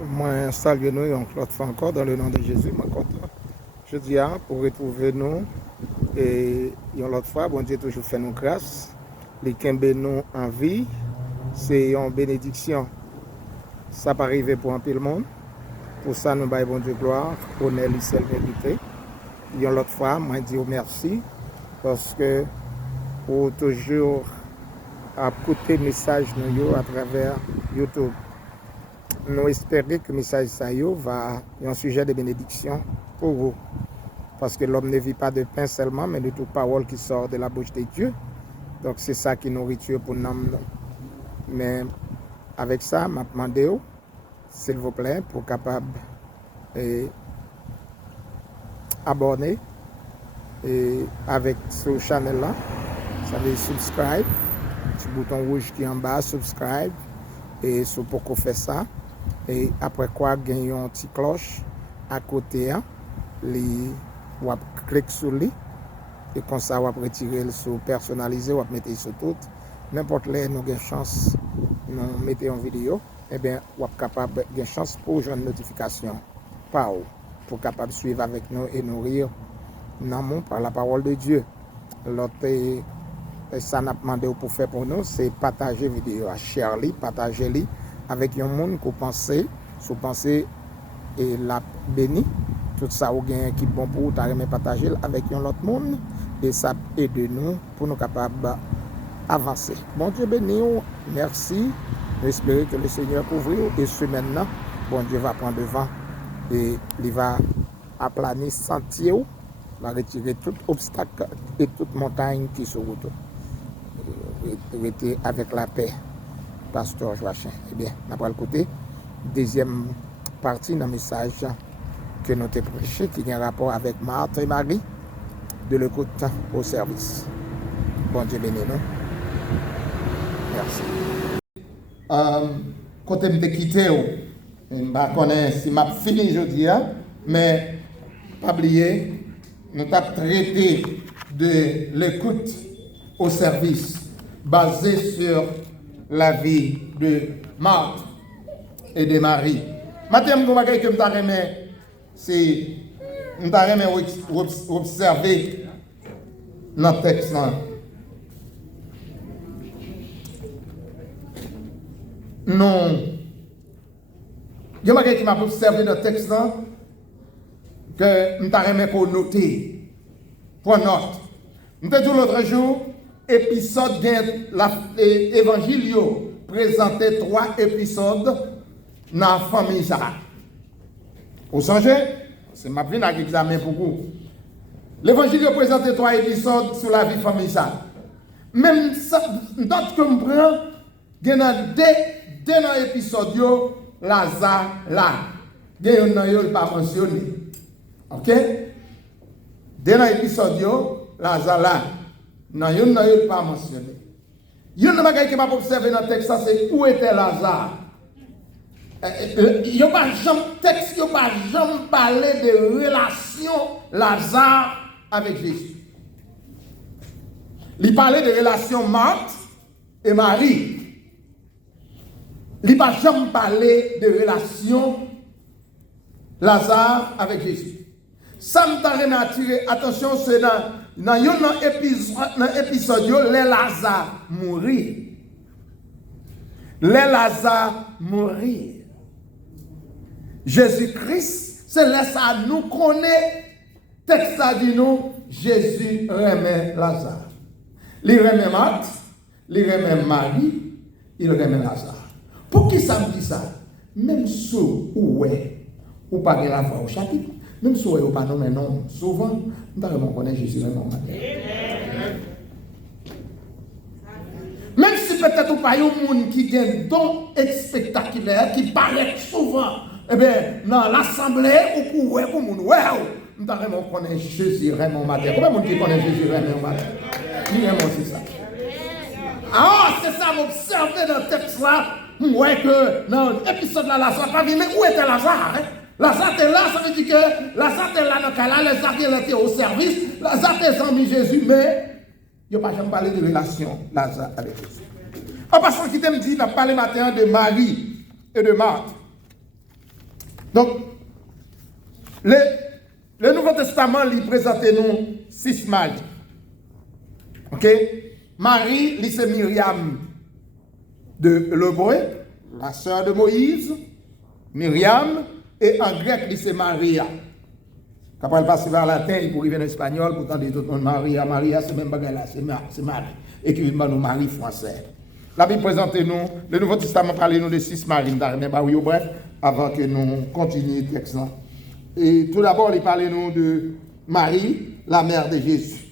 Moi, salue nous et on l'autre fois encore dans le nom de Jésus. Moi, content. Je dis pour retrouver nous et l'autre fois, bon Dieu toujours fait nous grâce. Les kembe nous en vie, c'est une bénédiction. Ça peut arriver pour un peu le monde. Pour ça, nous baillons bon Dieu gloire, honneur, seul mérité. L'autre fois, moi, je dis merci parce que pour toujours écouter le message nous à travers YouTube. Nous espérons que le message va être un sujet de bénédiction pour vous. Parce que l'homme ne vit pas de pain seulement, mais de toute parole qui sort de la bouche de Dieu. Donc c'est ça qui est nourriture pour nous. Mais avec ça, je demande, s'il vous plaît, pour capable abonner et avec ce channel là, ça veut subscribe, petit bouton rouge qui est en bas, subscribe, et si vous pouvez faire ça. Et après quoi, gagnez une petite cloche à côté, vous cliquez sur lui, et comme ça, vous retirer sur personnalisé, vous mettez sur tout. N'importe où nous avons chance, nous mettez en vidéo, et bien, vous êtes capable de chance pour jouer une notification par vous, pour capable suivre avec nous et nourrir nous par la parole de Dieu. L'autre, ça n'a pas demandé pour faire pour nous, c'est partager la vidéo, share-les, partager-les avec un monde qui pense, si pensez et la béni, tout ça ou gain qui bon pour vous partager avec un autre monde et ça aide nous pour nous capables d'avancer. Bon Dieu béni, merci. J'espère que le Seigneur couvre et ce maintenant, bon Dieu va prendre devant et il va aplanir sentier, va retirer tout obstacle et toute montagne qui se route. Rester avec la paix. Pasteur Joachim. Eh bien, on va écouter deuxième partie d'un message que nous avons prêché qui a un rapport avec Marthe et Marie de l'écoute au service. Bon Dieu béni nous. Merci. Quand je me quitté, je ne sais pas si je fini aujourd'hui, mais pas oublier, nous avons traité de l'écoute au service basé sur la vie de Marthe et de Marie. Maintenant, c'est observer dans le texte. Non. Il y a quelqu'un qui m'a observé dans le texte que je pour noter. Pour note. Je dit l'autre jour, épisode de l'évangile présentait 3 épisodes dans la famille ça. Vous songez? C'est ma vie qui examen pour vous. L'évangile présentait 3 épisodes sur la vie de famille ça. Même ça, d'autres que je prends, il y a deux épisodes, Lazare là. Il y a un pas mentionné. Ok? Dans l'épisode, Lazare là. Non, il n'y a pas mentionné. Il y a un bagage qui m'a observé dans le texte, c'est où était Lazare. Il n'y a pas jamais texte, il n'y a pas jamais parlé de relation Lazare avec Jésus. Il parlait de relation Marthe et Marie. Il n'y a pas jamais parlé de relation Lazare avec Jésus. Ça me attiré attention, c'est dans un épisode, les Lazare mourir. Les Lazare mourir. Jésus-Christ, c'est là ça nous connaît. Texte ça dit nous, Jésus remet Lazare. Il remet Marthe, il remet Marie, il remet Lazare. Pour qui ça me dit ça? Même si ou pas la foi au chapitre, même si ou pas nommé non, souvent, nous avons connaître Jésus remet Marthe. Même si peut-être ou pas un monde qui a un don spectaculaire, qui paraît souvent, eh bien, dans l'assemblée, ou pour le monde, nous avons connaître Jésus vraiment matin. Combien de monde qui connaît Jésus vraiment matin? Dis-moi c'est ça. Ah, c'est ça, m'observer dans le texte là. Ouais, que dans l'épisode là, Lazare pas vu, mais où était Lazare? Lazare était là, ça veut dire que Lazare était là dans le cas là, Lazare était au service, Lazare était sans Jésus, mais il n'y a pas jamais parlé de relation Lazare avec Jésus. En passant, qui t'aime dit, on a parlé matin de Marie et de Marthe. Donc, le Nouveau Testament, il présente nous 6 Marie. Ok? Marie, c'est Myriam de l'Hébreu, la sœur de Moïse, Myriam, et en grec, c'est Maria. Quand elle passe vers latin, il pourrait venir en espagnol, pourtant, il dit tout le monde Maria, Maria, c'est même bagarre là, c'est Marie. Écrivez-moi nous Marie français. La Bible présente nous, le Nouveau Testament parle nous de 6 Maries, mais oui, bref, avant que nous continuions le texte. Et tout d'abord, il parle nous de Marie, la mère de Jésus.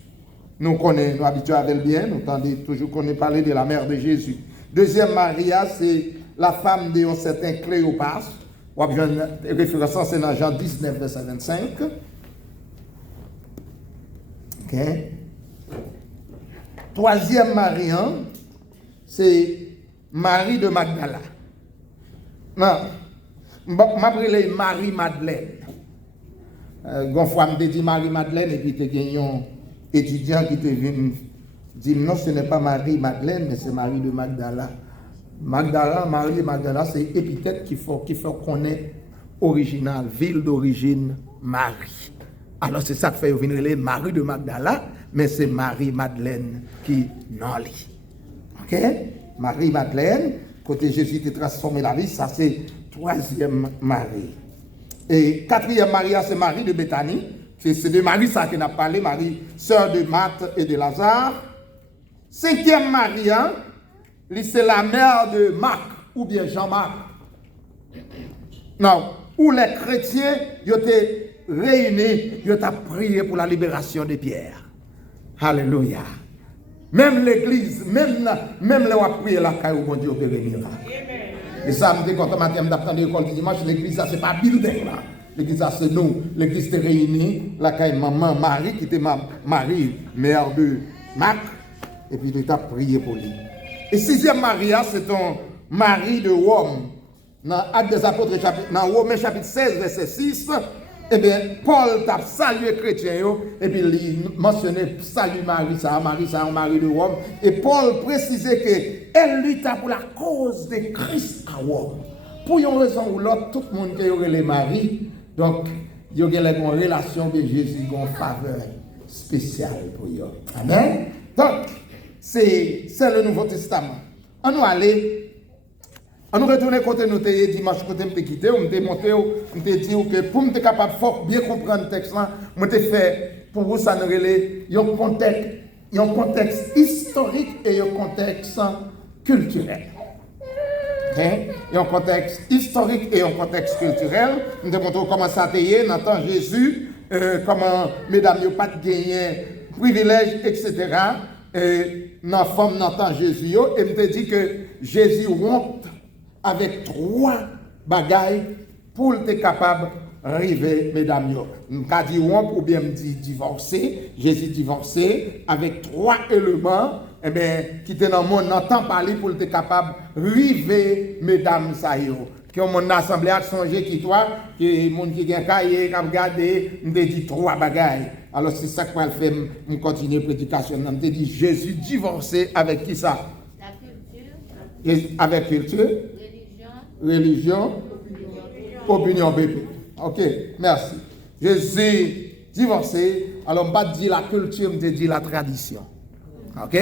Nous connaissons, nous habitués avec elle bien, nous entendons toujours qu'on parler de la mère de Jésus. Deuxième Maria, c'est la femme d'un certain Cléopas. On a une référence, c'est dans Jean 19, verset 25. Ok. Troisième Marie, c'est Marie de Magdala. Non, je m'appelle Marie-Madeleine. Une fois, je me dis Marie-Madeleine, et puis il y a un étudiant qui te vient dire non, ce n'est pas Marie-Madeleine, mais c'est Marie de Magdala. Magdala, Marie de Magdala, c'est épithète qu'il faut connaître original, ville d'origine, Marie. Alors c'est ça que fait venir Marie de Magdala, mais c'est Marie-Madeleine qui n'en lit. Ok? Marie-Madeleine, côté Jésus qui transformé la vie, ça c'est troisième Marie. Et quatrième Marie, c'est Marie de Béthanie. C'est de Marie ça qu'on a parlé, Marie, sœur de Marthe et de Lazare. Cinquième Marie, c'est la mère de Marc, ou bien Jean-Marc. Non, où les chrétiens ils étaient réunis, ils ont prié pour la libération de Pierre. Alléluia. Même l'église, même les ont prié la caille où bon Dieu opère miracle. Et ça, je me dis quand on d'attendre l'école du dimanche, l'église, ça, c'est pas building là. L'église, ça, c'est nous. L'église était réunie, la caille maman Marie, qui était Marie, mère de Marc, et puis tu as prié pour lui. Et sixième Maria, c'est ton mari de Rome. Dans Actes des Apôtres, dans Romains chapitre 16, verset 6, eh bien, Paul t'a salué chrétien, et puis il mentionnait salut Marie, ça, un mari de Rome. Et Paul précisait qu'elle lutta pour la cause de Christ à Rome. Pour une raison ou l'autre, tout le monde qui aurait les maris, donc, il y a une relation de Jésus, une faveur spéciale pour eux. Amen. Donc, c'est le Nouveau Testament. On nous aller. On nous retourne côté nous dimanche côté me quitter, on me monter, on me dit que pour me capable fort bien comprendre le texte là, moi te fait pour vous ça nous relait un contexte historique et un contexte culturel. Il y a un contexte historique et un contexte culturel. Nous te montrons comment ça payer dans temps Jésus, comment mesdames n'ont pas de gagner privilèges, etc. Dans la forme dans temps Jésus, et me te dit que Jésus rompt avec 3 bagailles pour être capable d'arriver, mesdames. Je dis rompre ou bien me dit divorcer. Jésus divorcé avec 3 éléments eh bien, qui étaient dans le monde, n'entend parler pour être capable d'arriver, mesdames. Qui ont mon assemblée à songer qui toi, qui monde qui a cahier, qui a regardé, me dit 3 bagailles. Alors c'est ça que je fais, je continue la prédication. Je me dit Jésus divorcé avec qui ça? La culture. Avec culture. Religion, opinion biblique. Ok, merci. Jésus divorcé, alors je ne pas dire la culture, je dis la tradition. Ok?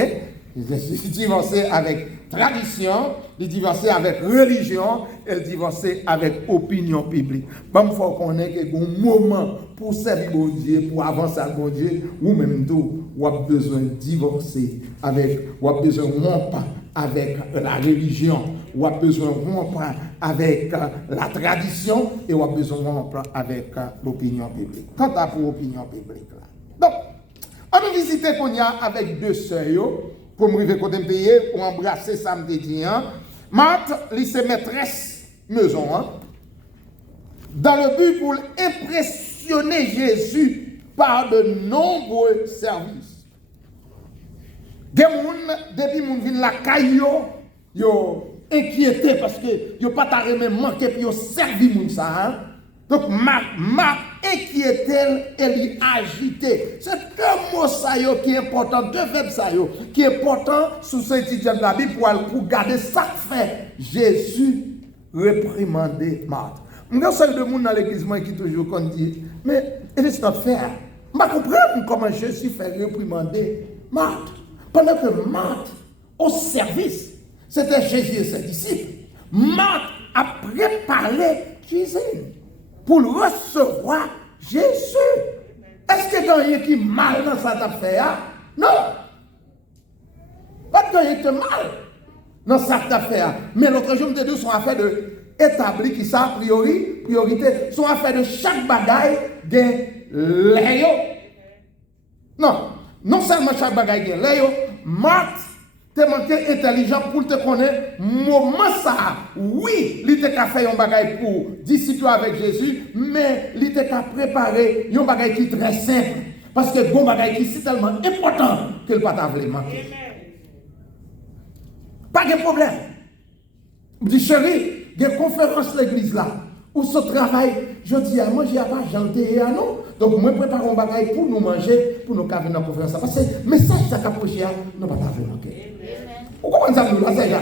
Jésus divorcé avec tradition, il divorcé avec religion, il divorcé avec opinion publique. Bon, il faut qu'on ait un moment pour servir bon Dieu, pour avancer à bon Dieu, ou même tout, ou a besoin de divorcer avec, ou a besoin de rompre avec la religion, ou a besoin de rompre avec la tradition, et ou a besoin de rompre avec l'opinion publique. Quant à pour l'opinion publique là. Donc, on nous visiter qu'on y a avec 2 sœurs, pour me arriver côté payer, pour embrasser samedi. Marthe, lycée maîtresse maison, dans le but pour impressionner Jésus par de nombreux services. Des gens, depuis moun vin la caillou, yo inquiété parce que yo pas ta même manqué puis yo servi moun ça. Donc Marthe inquiété et lui agité. C'est 2 mots ça qui est important, 2 verbes ça qui est important sous ce étudiant de la Bible pour garder ça fait Jésus réprimander Marthe. Je seul de monde dans l'église qui toujours qu'on dit, mais it is not fair. Je ne comprends pas comment Jésus fait réprimander Marthe. Pendant que Marthe, au service, c'était Jésus et ses disciples, Marthe a préparé cuisine pour recevoir Jésus. Est-ce qu'il y a rien qui est mal dans cette affaire? Non. Pas de rien qui est mal dans cette affaire. Mais l'autre jour, nous sont affaire de établir qui ça, priorité, sont affaire de chaque bagaille de l'ayo. Non seulement chaque bagaille de l'ayo, Marthe te manqué intelligent pour te connaître moment ça. Oui, il était qu'à faire un bagaille pour discipler avec Jésus, mais il était qu'à préparer un bagaille qui est très simple. Parce que bon bagaille qui est tellement important que le pas t'avait manqué. Pas de problème. Je dis chérie, il y a une conférence à l'église là, où ce travail, je dis à moi, je n'ai pas janté à nous. Donc, moi, je prépare un bagaille pour nous manger, pour nous caver dans la conférence. Parce que le message qui approché, nous ne pas manquer. Vous comprenez ça, nous, là, c'est là.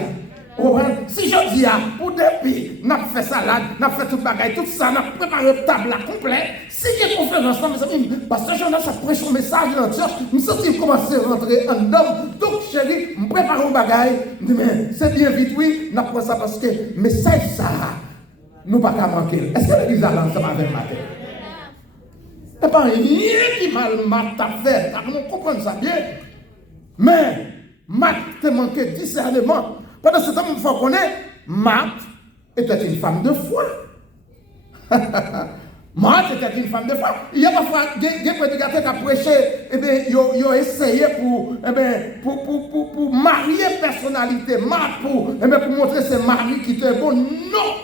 Vous comprenez? Si je dis, pour depuis, nous avons fait salade, nous avons fait tout bagaille, tout ça, nous avons préparé une table complète. Si il y a une conférence là, mes amis, parce que Jonas a prêché un message dans la church, nous sommes commencé à rentrer en homme. Donc, chérie, je prépare un bagaille. Mais c'est bien vite, oui, nous avons ça parce que le message, ça, nous ne pouvons pas manquer. Est-ce que l'église a lancé avec matin? Il n'y a pas rien qui m'a fait, nous comprenons ça bien. Mais, Marthe te manqué discernement. Pendant ce temps, il faut connaître, Marthe était une femme de foi. Marthe était une femme de foi. Il y a parfois des prédicateurs qui ont prêché, ils ont essayé pour marier personnalité, Marthe, pour montrer ses maris qui étaient bons. Non!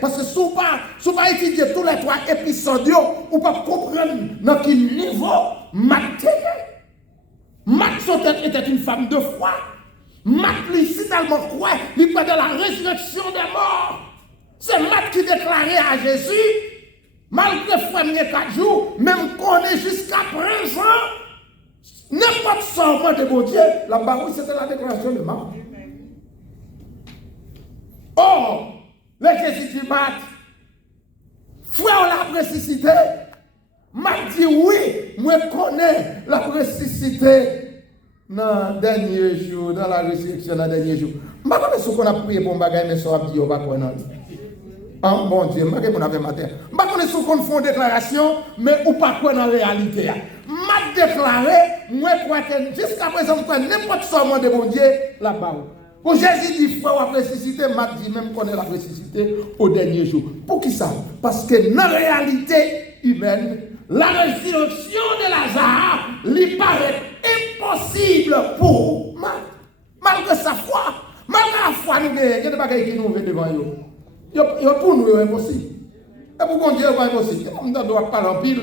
Parce que si vous pas étudier tous les 3 épisodes, vous ne pouvez pas comprendre dans quel niveau Marthe était. Marthe était une femme de foi. Marthe, lui, si tellement croit, il croit dans la résurrection des morts. C'est Marthe qui déclarait à Jésus, malgré le 4 jours, même qu'on est jusqu'à présent, n'importe sortant de mon Dieu, la barouille, c'était la déclaration de Marthe. Or, le Jésus dit, Marthe, frère la précissité, Marthe dit oui, moi connais la précissité dans le dernier jour, dans la résurrection dans le dernier jour. Je ne sais pas si on a prié pour un bagage, mais ça a dit, on va quoi non? Ah, bon Dieu, je ne sais pas si on avait matin. Je ne sais pas si on fait une déclaration, mais ou pas quoi dans la réalité. Je déclaré, moi crois que jusqu'à présent, je crois n'importe quoi de mon Dieu là-bas. Pour Jésus dit, frère, la précissité, je dis même qu'on est la précissité au dernier jour. Pour qui ça? Parce que dans la réalité humaine, la résurrection de Lazare lui paraît impossible pour Marthe. Malgré sa foi, malgré la foi, nous avons des bagages qui nous viennent devant nous. Pour nous, c'est impossible. Et pour mon Dieu, c'est impossible. On ne doit pas l'empile,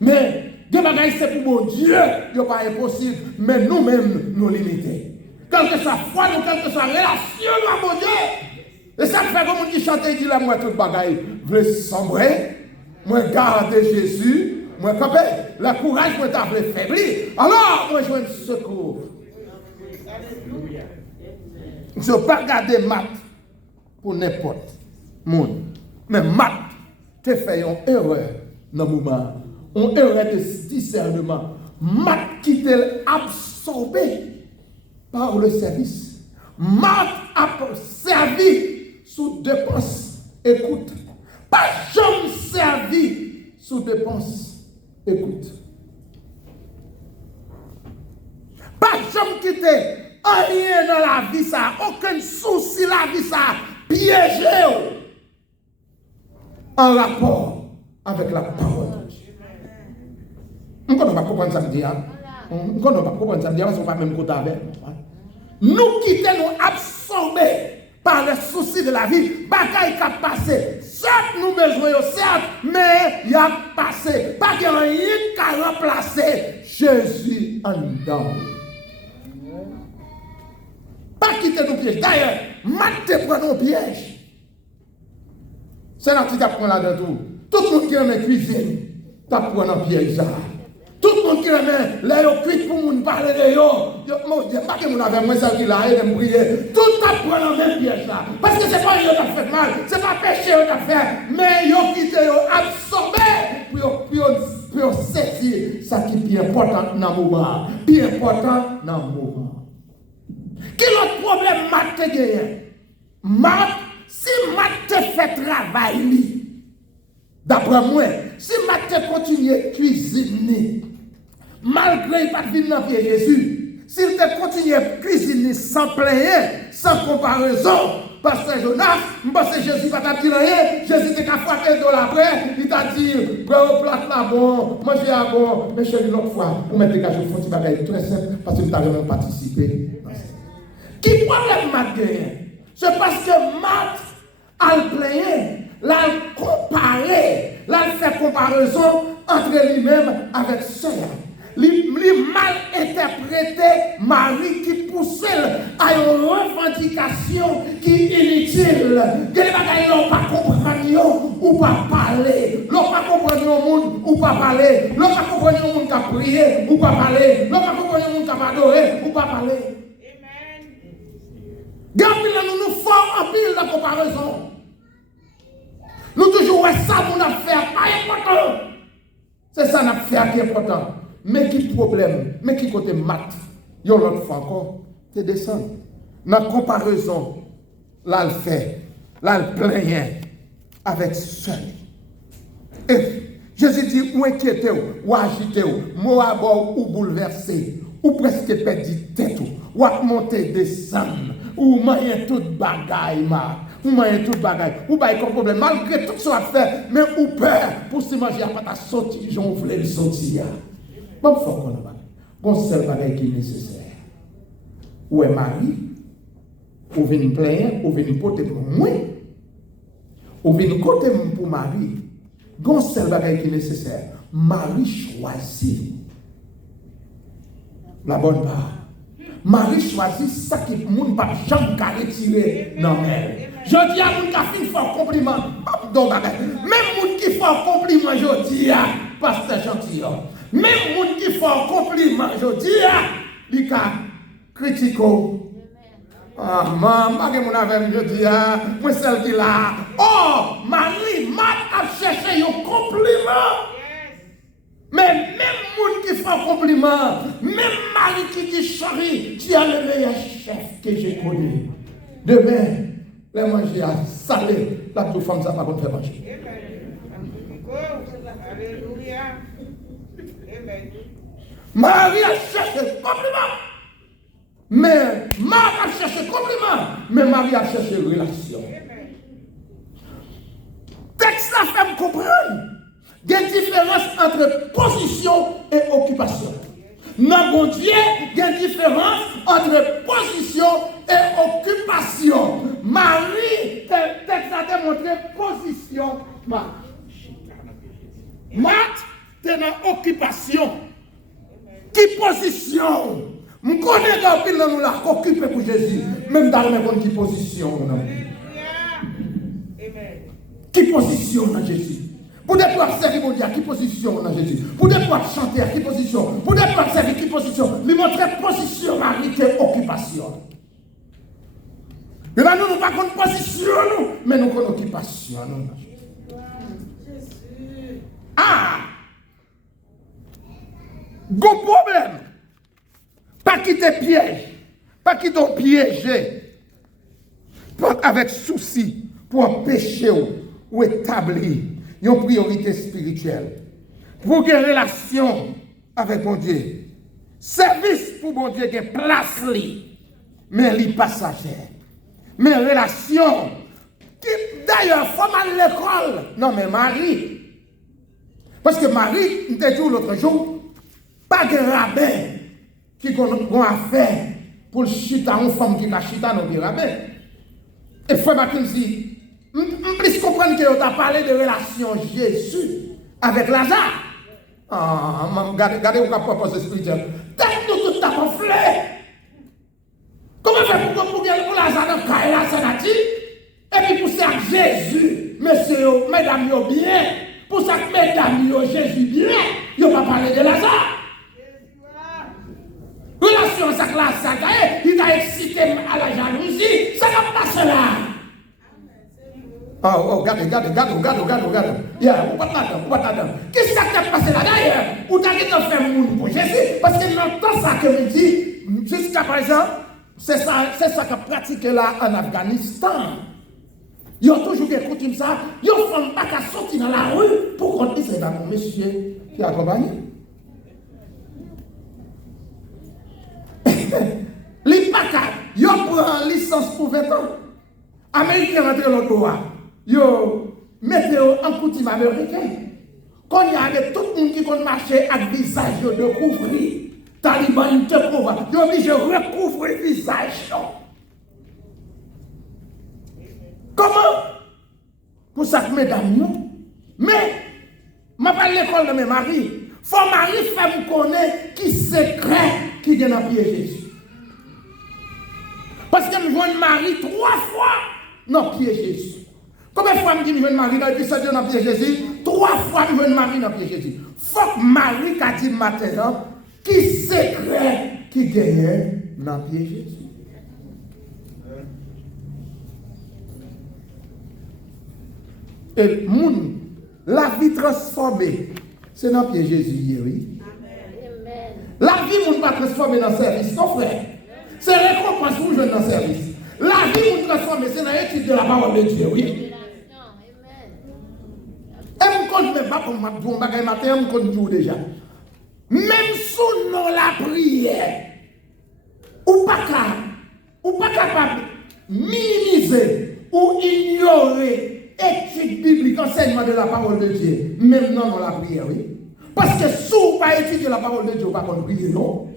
mais des bagages, c'est pour mon Dieu, ce n'est pas impossible. Mais nous-mêmes, nous limitons. Quelle que soit la foi, quelle que soit la relation avec mon Dieu. Et ça fait comme on dit chanter, il dit là, moi, tout le bagaille, veut sombrer. Moi, garder Jésus, moi, camper, le courage, moi, t'as faibli. Alors, moi, je veux un secours. Je ne veux pas garder Marthe pour n'importe monde. Mais Marthe, tu fait une erreur dans le moment, une erreur de discernement. Marthe qui t'est absorbé par le service. Marthe a servi sous dépense. Écoute. Pas jamais servi sous dépense. Écoute. Pas jamais quitté rien dans la vie, ça. Aucun souci dans la vie, ça. Piégé en rapport avec la parole de Dieu. On ne peut pas comprendre ça, me on ne peut pas comprendre ça, parce qu'on ne peut pas même côté avec nous quitter, nous absorber par les soucis de la vie, bagaille qui a passé. Certes, nous besoin, certes, mais il a passé. Pas qu'il y a rien qui a remplacé Jésus en dedans. Pas quitter nos pièges. D'ailleurs, Matthieu prend nos pièges. C'est là que tu apprends là-dedans tout. Tout le monde qui aime la cuisine, tu apprends nos pièges. Tout le monde qui remet les cuits pour moun parler de yo. Mon Dieu, pas que moun avec moi ça qui là et de prier. Tout apprend dans même piège là. Parce que c'est pas yo qui a fait mal, c'est pas péché yo qui a fait, mais yo qui te yo absorbé pour saisir ça qui est bien important dans le moment. Bien important dans le moment. Quel autre problème Matt te gagne? Matt, si Matt te fait travail, d'après moi, si Matt te continue à cuisiner, malgré qu'il n'a pas de dans pied Jésus, s'il te continue à cuisiner sans plaindre, sans comparaison, parce que Jonas, parce que Jésus va t'appeler rien, Jésus t'a frappé de l'après, il t'a dit, au plat là bon, manger à bon, mais chérie, l'autre fois, vous mettez quelque chose, il va être très simple, parce que vous n'avez même participé. Qui problème Matt gagne? C'est parce que Matt a le plaigné, l'a comparé, l'a fait comparaison entre lui-même avec sœur. Il mal interprété Marie qui poussait à une revendication qui est inutile. Quel bagaille l'on pas comprendre ou pas parler. L'on pas comprendre le monde ou pas parler. L'on pas comprendre le monde qui a prié ou pas parler. L'on pas comprendre le monde qui a adoré ou pas parler. Gardez nous forts en pile la comparaison. Nous toujours ça mon affaire pas important. C'est ça notre affaire qui est important. Mais qui problème, mais qui côté mat, il y a l'autre fois encore, c'est descendre. Dans la comparaison, là le fait, là le plaint avec seul. Et Jésus dit, ou inquiété, ou agité, ou à bord, ou bouleversé, ou presque perdu tête, ou à monter, descendre, ou manger toute bagaille, ou manger toute bagaille, ou pas comme problème, malgré tout ce qu'on a fait, mais ou peur pour se manger à pas sortir, j'en voulais le sortir. Bon, il faut qu'on a bon seul bagage qui est nécessaire. Ou est mari, ou vient plaindre, ou vient porter pour moi, ou vient côté pour mari. Bon seul bagage qui est nécessaire. Marie choisit la bonne part. Marie choisit ça qui moun pas jamais retirer non mais. Je dis à moun qui fait fort compliment. Même moun qui fait compliment je dis à pasteur gentil. Même moun qui fait compliment je dis à li ka critiquo. Ah maman que mon avec je dis à moi celle qui là. Oh Marie a cherché un compliment. Mais même moun qui fait un compliment, même Marie qui dit chérie, tu as le meilleur chef que j'ai connu. Demain, les manger à salé, la toute femme ça va pas faire manger. Alléluia. Marie a cherché un compliment. Mais Marie a cherché un compliment. Mais Marie a cherché une relation. Texte la fait me comprendre. Il y a une différence entre position et occupation. Dans mon Dieu, il y a une différence entre position et occupation. Marie, le texte a démontré position. Marthe, tu es dans occupation. Qui position? Je connais que nous l'avons occupé pour Jésus. Même dans le monde qui position. Qui position dans Jésus? Pour des pouvoirs servir mon Dieu, qui position dans Jésus? Pour des pouvoirs chanter, qui position? Pour des pouvoirs servir, qui position? Lui montrer position, Marie, qui est occupation. Et là, nous ne pas qu'on position, nous, mais nous qu'on occupation. Ah! Gros problème. Pas quitter piège. Pas quitter piéger. Pas avec souci pour empêcher ou établir une priorité spirituelle. Pour une relation avec mon Dieu. Service pour mon Dieu qui est place li. Mais li passagère. Mais relation qui d'ailleurs faut mal l'école. Non mais Marie. Parce que Marie, nous t'ai dit l'autre jour, pas de rabbin qui a affaire pour le chita une femme qui a chita dans le rabbin. Et frère Mackenzie, je plus comprendre que tu as parlé de relation Jésus avec Lazare. Ah, regardez où vous propose spirituel. Tête-nous tout à gonflé. Comment faire pour Lazare dans le cas là, ça dit? Et puis pour ça, Jésus, messieurs, mesdames, bien. Pour ça que mesdames, Jésus bien, ils ne pas parler de Lazare. ça que la sagaille, il t'a excité à la jalousie, ça va passer là. Oh, regarde. Yeah, ou pas là-dedans. Qu'est-ce que ça t'a passé là d'ailleurs? Ou t'as dit de faire moun pour Jésus? Parce que dans tout ça que me dit, jusqu'à présent, c'est ça qu'a pratiqué là en Afghanistan. Ils ont toujours des coutumes ça. Ils ne font pas qu'à sortir dans la rue pour qu'on dise c'est mon monsieur qui accompagne. Les PACA, ils prennent licence pour 20 ans. Américains rentrent dans le droit. Ils mettent en coutume américain. Quand il y avait tout le monde qui compte marcher avec le visage de couvrir, Taliban, ils te prouvent. Ils ont obligé de recouvrir le visage. Comment? Pour ça que mesdames, non. Mais, je parle de l'école de mes maris. Faut mari faire me connaître qui secret qui vient dans pied Jésus. Parce que je vois un mari 3 fois dans pied Jésus. Combien de fois je dis que je vois un mari dans pied Jésus? 3 fois je vois un mari dans pied Jésus. Faut que Marie qui dit maintenant qui secret qui gagne dans pied Jésus. Et moun, la vie transformée, c'est dans pied Jésus, oui. Amen. La vie moun pas transformée dans le service, non frère. C'est récompense pour jouer dans le service. La vie moun transformée, c'est dans l'étude de la parole de Dieu, oui. Et je compte même pas pour mon bagage matin, je compte tout déjà. Même sous non la prière, ou pas capable minimiser ou ignorer étude biblique, enseignement de la parole de Dieu, même non la prière, oui. Parce que si vous ne pas étudier la parole de Dieu, vous ne pouvez pas prier, non.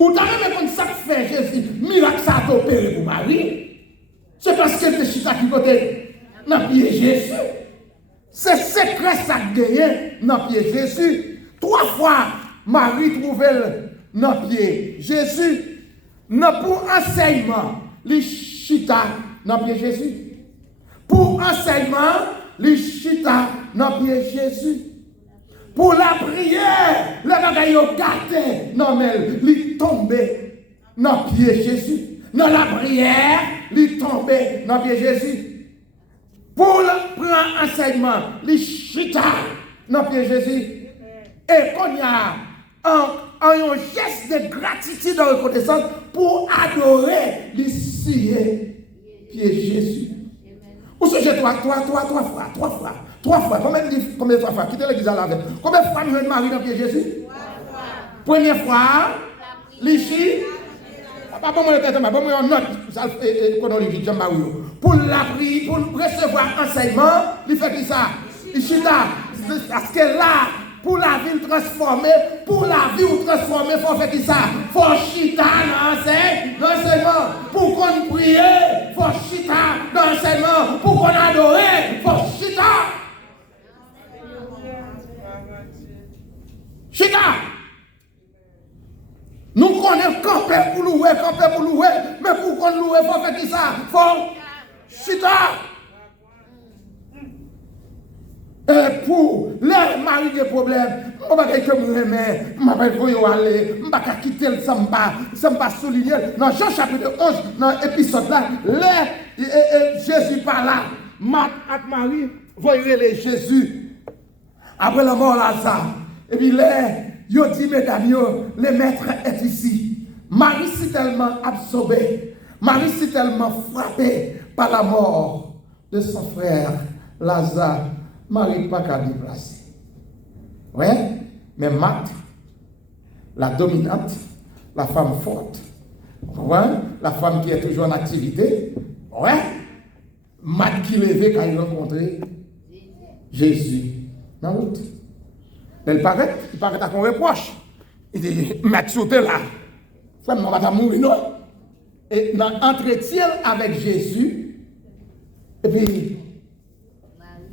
Ou t'as même comme ça fait Jésus, miracle ça a opéré pour Marie. C'est parce qu'elle te chita qui côté dans le pied Jésus. C'est secret ça gagné dans le pied Jésus. 3 fois, Marie trouvait dans le pied Jésus. Pour enseignement, les chita dans le pied Jésus. Pour enseignement, les chita dans le pied Jésus. Pour la prière, les bagailles ont gâté, non mais ils tombent dans le pied Jésus. Dans la prière, ils tombent dans le pied Jésus. Pour prendre enseignement, les chita dans le pied Jésus. Et qu'on y a un geste de gratitude de reconnaissance pour adorer les pieds Jésus. Ou ce j'ai 3 fois. 3 fois. Combien de fois? Quittez l'église à la veille. Combien de fois nous avons Marie dans le pied Jésus? 3 fois. Première fois, l'ici. Pas pour moi le tête, mais pour moi une note. Pour la prière, pour recevoir enseignement, il fait qui ça? Ici là. Parce que là, pour la vie transformée, il faut faire qui ça? Il faut chita dans l'enseignement. Pour qu'on prie, il faut chita dans l'enseignement. Pour qu'on adore, il faut chita. Chita. Nous connaissons camper pour louer, mais pour qu'on loue, il faut faire qui ça? Il faut chita. Et pour les maris des problèmes, je ne vais pas remets, je ne vais pas aller, je ne vais pas quitter le samba souligner. Dans Jean chapitre 11, dans l'épisode là, Jésus par là, Marthe et Marie, voyez Jésus, après la mort de Lazare. Et puis ils ont dit, mesdames, le maître est ici. Marie s'est tellement absorbée, Marie s'est tellement frappée par la mort de son frère Lazare. Marie pas qu'à déplacer. Ouais, mais Marthe, la dominante, la femme forte, ouais, la femme qui est toujours en activité, ouais, Marthe qui levait quand il rencontrait Jésus dans la route. Il paraît à qu'on reproche. Il dit, Mathieu, t'es là. Femme, on va mourir, non? Et dans l'entretien avec Jésus, et puis,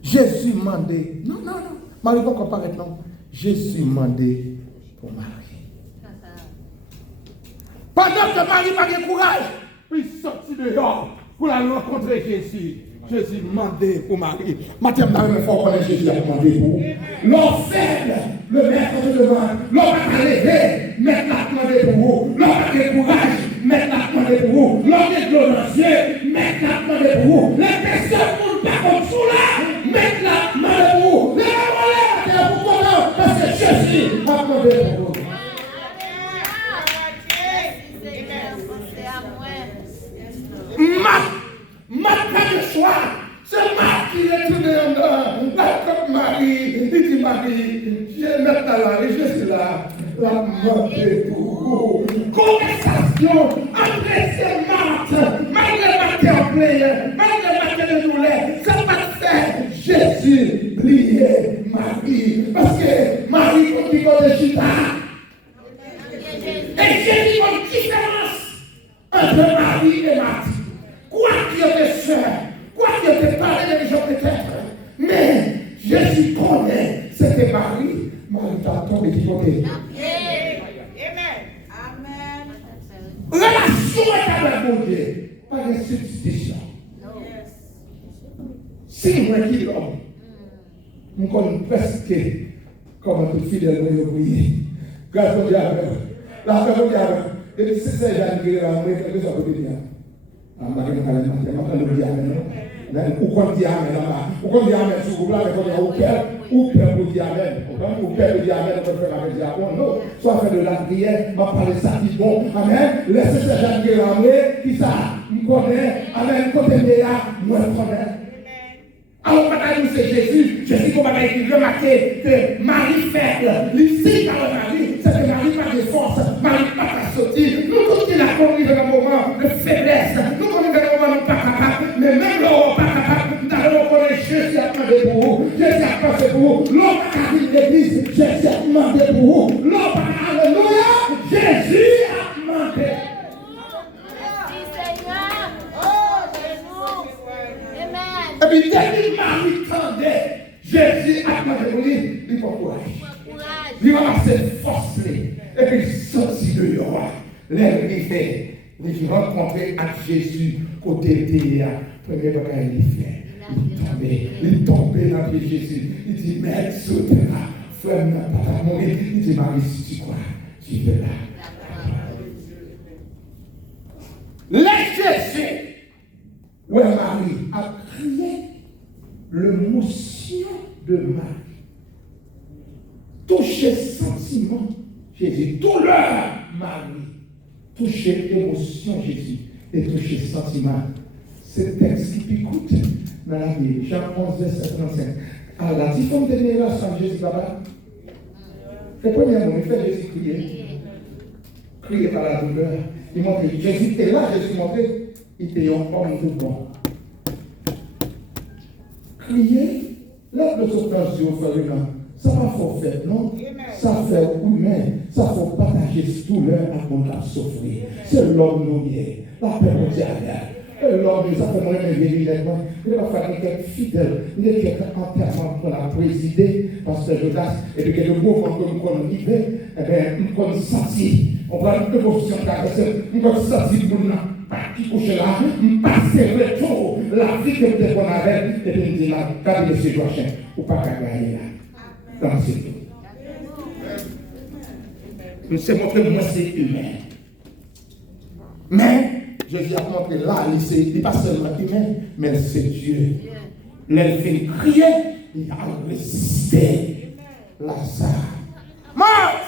Jésus demandait, non, Marie va comparaître, non. Jésus demandait pour Marie. Pendant que Marie n'a pas de courage, puis sorti dehors pour la rencontrer Jésus. Jésus demandait pour Marie. Matthieu, il faut connaître Jésus a demandé pour. L'homme faible, le maître de devant, l'homme a levé, mettre la demande pour vous. L'homme qui courage, mettre la demande pour vous. L'homme qui est glorieux, mettre la demande pour vous. Les personnes qui ne pas comme ça là, mettre la demande pour vous. Les voleurs, pour comment? Parce que Jésus a demandé pour vous. Ma de soir, c'est Marc qui est tourné en comme Marie. Il dit Marie, je vais mettre là, et je suis là. La demande pour vous. Conversation entre ces Marthe, malgré Marthe en plein, malgré Marthe de douleur, ça va faire Jésus plier Marie. Parce que Marie continue de chita. Et Jésus a une différence entre Marie et Marthe. Quoi qu'il y ait des soeurs, quoi qu'il y ait des parents de gens peut-être, mais Jésus connaît, c'était Marie. Marie t'a tombé du côté. Amen. Relation avec mon Dieu, pas de substitution. Si moi qui l'homme, nous connaissons presque comment tout fidèle nous oublier. Grâce au diable, la femme au diable, et c'est ça, j'ai arrivé à moi, quelque chose à côté de moi. Ou qu'on dit amen là-bas, ou qu'on dit amen sur vous là, mais qu'on dit au père pour dire amen. Ou père pour dire amen, on peut faire avec dire non, soit faire de la prière, m'a parlé ça qui bon, amen. Laissez ces gens qui ramener, qui ça, me connaît, amen, côté de là, moi je connais. Alors, nous c'est Jésus, Jésus qu'on va remarquer que Marie faible, l'ici par Marie, c'est que Marie pas de force, Marie pas de sortir. Nous tous qui l'avons connu dans un moment de faiblesse, nous connaissons dans un moment pas capable, mais même là on pas capable, nous allons connaître Jésus a demandé pour vous, Jésus a pensé pour vous, l'homme qui arrive l'église, Jésus a demandé pour vous, l'homme alléluia, Jésus a demandé. Et puis, dès que Marie tendait, Jésus a demandé pour lui, il faut courage. Il va passer force. Et puis, sorti de l'or. L'arrivée, il rencontrer à Jésus, côté de la première fois qu'il fait. Il tombait dans le Jésus. Il dit, mais saute-là, frère, n'a pas mourir. Il dit, Marie, si tu crois, tu es là. Laisse Jésus. Ouais, Marie a crié l'émotion de Marie. Toucher sentiment, Jésus. Douleur, Marie. Toucher émotion, Jésus. Et toucher sentiment. C'est le texte qui picoute dans la Bible. Jean 11, verset 35. Alors, la différence de relation de Jésus, papa. C'est le premier mot, il fait Jésus crier. Crier par la douleur. Il montre, Jésus était là, Jésus montrait. Il était un homme de bon. Crier, lève le souffrance sur le frère, ça va faut faire, non? Ça fait humain, ça faut partager cette douleur à qu'on a souffrir. C'est l'homme nommé, la paix mondiale. Et l'homme, ça fait moins de véritablement. Il va faire quelqu'un fidèle, il y a quelqu'un entièrement pour la présider, parce que Jonas, et puis que le mouvement que nous connaissons vivre, eh bien, nous connaissons sorti. On va une position caressée, nous connaissons sorti pour nous. Qui couche là, passer retour la vie que vous avez, et puis nous disons, regardez M. Joachim, ou pas qu'à gagner là. Dans ce tout. Nous sommes montré que moi c'est humain. Mais, Jésus a montré là, il n'est pas seulement humain, mais c'est Dieu. L'elfine criait, il a résisté. Lazare. Mort!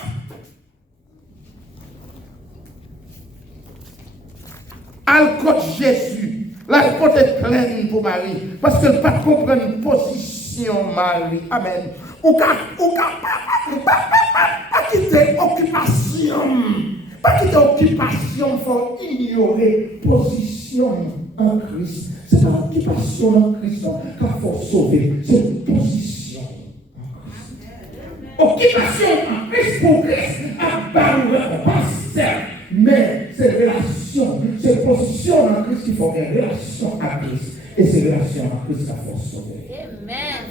Al côté Jésus, la côte est pleine pour Marie, parce qu'elle ne peut pas comprendre une position Marie. Amen. Ou pas quitter occupation. Pas quitter occupation, il faut ignorer position en Christ. C'est pas occupation en Christ qu'il faut sauver, c'est une position en Christ. Occupation en Christ pour Christ, à part récompense, certes. Mais ces relations, ces positions en Christ qui font des relations à Christ. Et ces relations en Christ qui font sauver.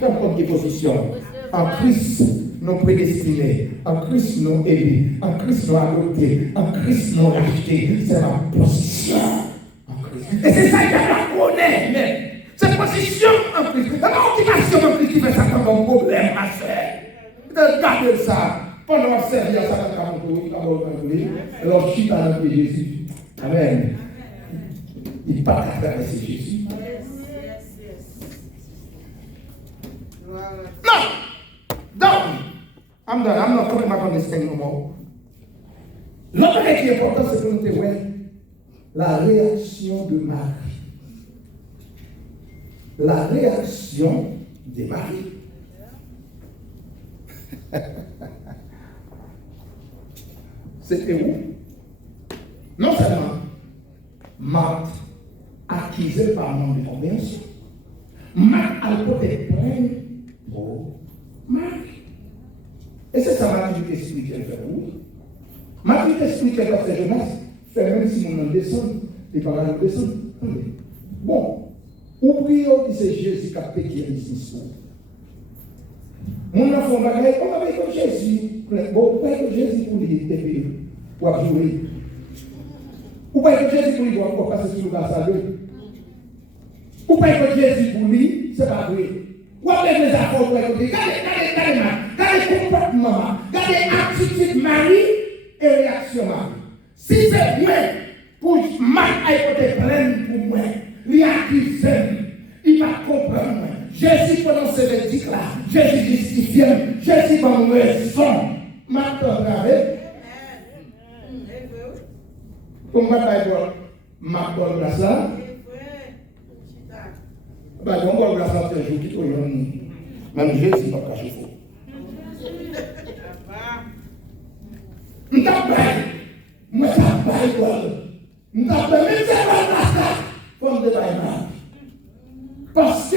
Comme des positions. En Christ, nous prédestinés. En Christ, nous élus. En Christ, nous adoptés. En Christ, nous rachetés. C'est ma position en Christ. Et c'est ça qu'il y a à connaître. Cette position en Christ. La motivation en Christ qui fait ça comme un problème, ma soeur. Regardez ça. Pendant que servir à ça, alors je suis dans le Jésus. Amen. Il part à traverser Jésus. Non! Donc, I'm not coming back on this thing no more. L'autre chose qui est important, c'est que nous voyons la réaction de Marie. La réaction de Marie. C'était où? Non seulement Marthe accusée par manque de compréhension, Marthe a côté plainte pour Marc. Et c'est ça maturité spirituelle fait où? Maturité spirituelle dans cette jeunesse, fait même si mon nom descend, et par là nous descend. Bon, oubliez que c'est Jésus qui a payé ici. Mon enfant va dire, on va comme Jésus. Bon, pas que Jésus pour lui pour jouer. Ou pas que Jésus pour lui pour passer sur le gaz. Ou pas que Jésus pour lui, c'est pas vrai. Ou avec les affaires pour lui. Regardez le comportement, regardez l'attitude Marie et réaction Marie. Si c'est moi, pour Marie a été pleine pour moi, il accuse, il va comprendre. Jésus pendant ce verdict-là, Jésus justifie, Jésus dans raison. Maintenant, regardez. Comme ma bonne grâce là. Bah, donc, bonne grâce là, c'est un jour qui est même Jésus n'a pas caché faux. Je parce que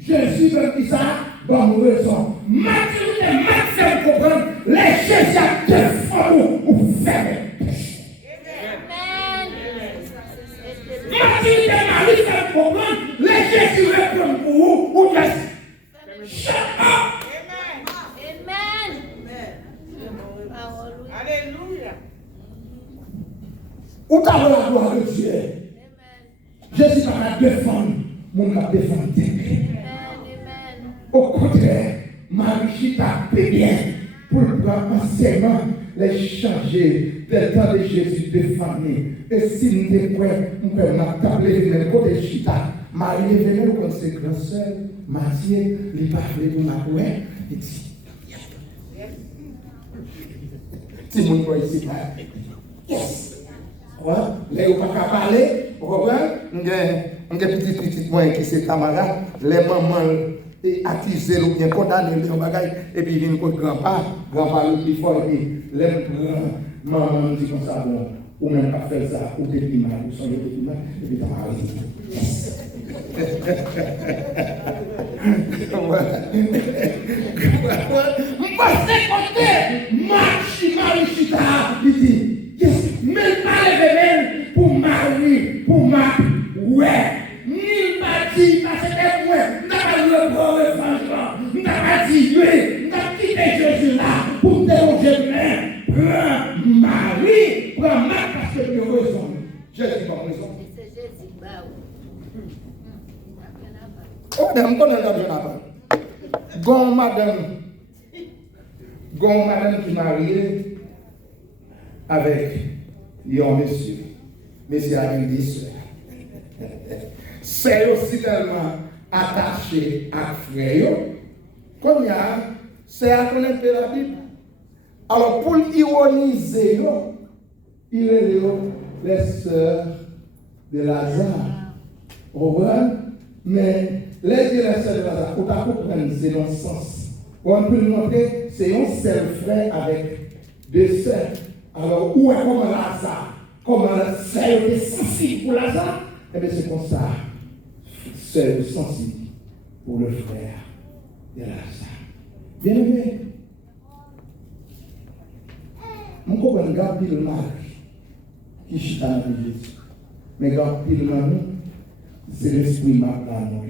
Jésus veut dire ça dans nos raisons. Maturité, maximum comprendre, les Jésus a défendu ou fait. Maturité, Marie, fait comprendre, les Jésus répondent pour vous ou laisse. Shut up! Amen. Alléluia. Où t'as la gloire de Dieu? Jésus va défendre, mon va défendre. Au contraire, Marie t'a bien pour prendre enseignement, les changer des temps de Jésus de famille. Et si nous sommes prêts, nous pouvons m'attabler le côté chita. Marie est venue comme ses grands sœurs, Matthieu, il parlait de ma mère, il dit, si vous voyez ici, yes! Là, il n'y a pas qu'à parler, vous comprenez? Il y a des petits moyens qui sont camarades, les mamans accusés ou bien condamnés, et puis ils viennent contre grand-père le plus fort, et puis les mamans disent comme ça, bon, ou même pas faire ça, ou des plus mal, ou sont des plus mal, et puis t'as il dit, yes, même pas les bébés pour Marie, pour Marc, ouais, ni pas dit, parce que moi, n'a pas le bon franchement, n'a pas dit, oui, n'a quitté Jésus là, pour déranger mais prends Marie, prends Marc, parce que tu as raison. Jésus n'a pas raison. C'est Jésus, bah oui. Oh, madame, qu'on a madame qui mariée avec un monsieur a une soeur. C'est aussi tellement attaché à frère, comme c'est à connaître la Bible. Alors, pour ironiser, il est les sœurs de Lazare. Vous voyez? Mais les sœurs de Lazare, pour comprendre, c'est dans le sens. On peut nous montrer, c'est un seul frère avec deux sœurs. Alors, où est comment Lazare? Comment la sœur est sensible pour Lazare? Eh bien, c'est comme ça. Sœur sensible pour le frère de Lazare. Bien aimé, je comprends que garde le mal qui chute dans Jésus. Mais garde le mal, c'est l'esprit mal dans nous.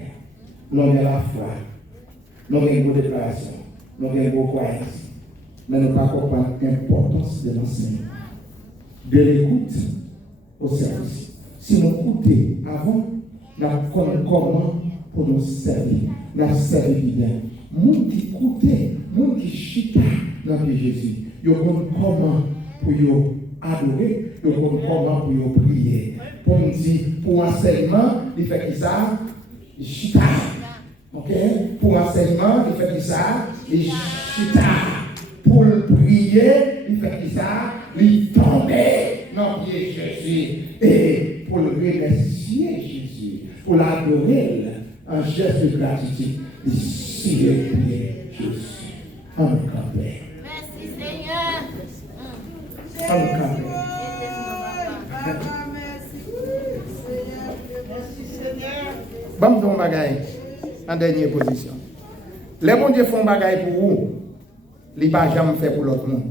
Nous avons la foi, nous avons une déclaration, nous avons une croyance. Mais nous ne pouvons pas comprendre l'importance de l'enseignement, de l'écoute au service. Si nous écoutons avant, nous comprenons comment pour nous servir. Nous servir bien. Moun qui écoutait, moun qui chita dans le Jésus. Yo connaît comment pour yo adorer, yo connaît comment pour yo prier. Pour nous dire, pour enseignement, il fait qui ça? Il chita. Ok? Pour enseignement, il fait qui ça? Il chita. Pour prier, il fait qui ça? Il tombait dans le pied Jésus. Et pour le remercier Jésus, pour l'adorer en geste de gratitude, il s'y est pied Jésus. En campé. Merci Seigneur. En campé. Bon, ton bagaille, en dernière position. Les bons dieux font bagaille pour vous, ils ne pas jamais fait pour l'autre monde.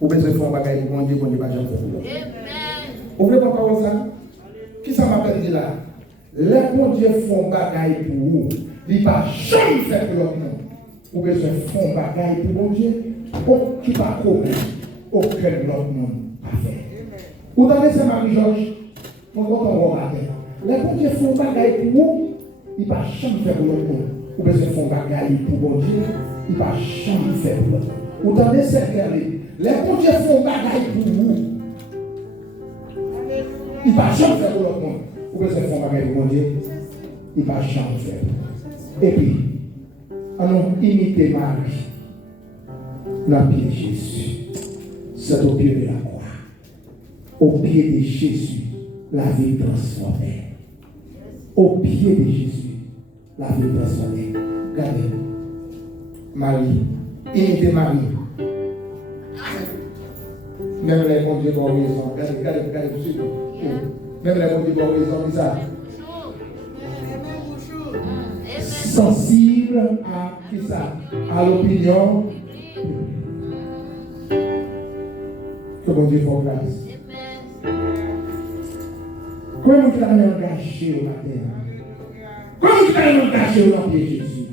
Ou bien ils font bagaille pour bon Dieu pas jamais fait pour l'autre. Vous voulez pas parler ça? Qui ça m'appelle dit là? Les bons dieux font bagaille pour vous, ils ne pas jamais fait pour l'autre monde. Ou bien ils font bagaille pour bon Dieu, qui ne pas commis aucun autre monde à faire. Vous entendez ça, Marie-Georges? On va matin. Les bons dieux font bagaille pour vous, ils ne pas jamais faire pour l'autre monde. Ou bien ils font bagaille pour bon Dieu, ils ne pas jamais faire pour l'autre monde. Vous entendez ça, les bons dieux font bagaille pour vous. Il ne va jamais faire pour l'autre monde. Ou bien ils font bagaille pour bon Dieu, il ne va jamais faire. Et puis, allons imiter Marie dans le pied de Jésus. C'est au pied de la croix. Au pied de Jésus, la vie transformée. Au pied de Jésus, la vie transformée. Regardez, Marie, imitez Marie. Même les bons dieux ont raison. Regardez, même les bons dieux ont raison, dis ça. Sensible à qui ça? À l'opinion. Que bon Dieu fasse grâce. Comment vous allez engager au matin? Comment vous allez engager au pied de Jésus?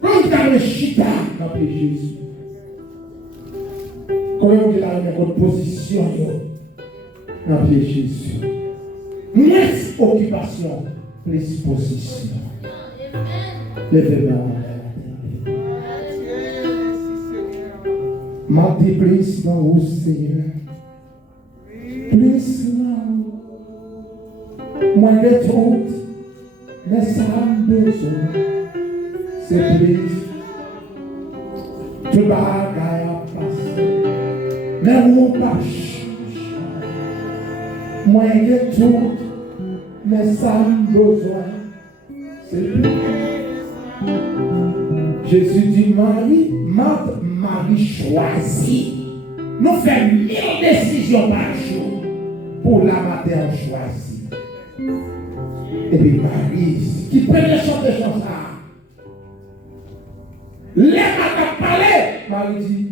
Comment vous allez chita dans le pied de Jésus? Comment vous allez mettre votre position dans le pied de Jésus? Moins occupation, plus position. Levez-moi ma plus dans vous, Seigneur. Plus dans vous. Moi, de tout, mais ça a besoin. C'est plus. Tout bagaille à passer. Mais vous pas changer. Moi, de tout, mais ça a besoin. C'est plus. Jésus dit, Marie choisit. Nous faisons 1000 décisions par jour pour la matin choisie. Et puis Marie, qui peut les chanter comme ça. Les matins parler. Marie dit,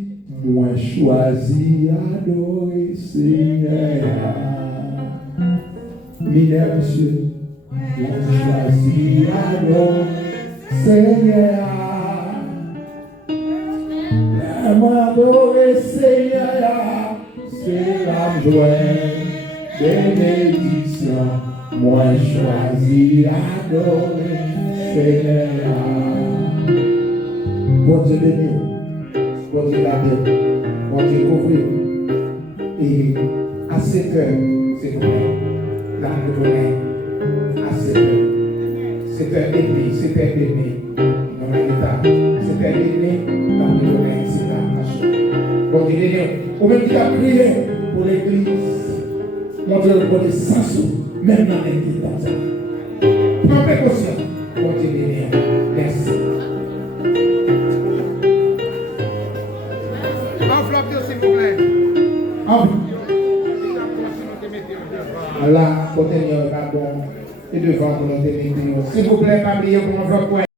moi choisis adorer Seigneur. Mineur, monsieur. Moi choisis adorer Seigneur. Moi adorer Seigneur, c'est la joie, bénédiction. Moi choisis adorer Seigneur. Bon Dieu béni, bon Dieu la tête, bon Dieu couvrir. Et à 7 heures, c'est vrai, la journée, à 7 heures. 7h30, 7h30, dans l'état, 7h30, dans le domaine, c'est la bon Dieu, ou même qui a prié pour l'église, mon Dieu, pour les sens, même dans l'église, dans ça. Prends précaution, bon Dieu, merci. Enveloppe, s'il vous plaît. Là, pour tenir le pardon. Et devant pour nous démettre. S'il vous plaît, pas oublier pour enveloppe.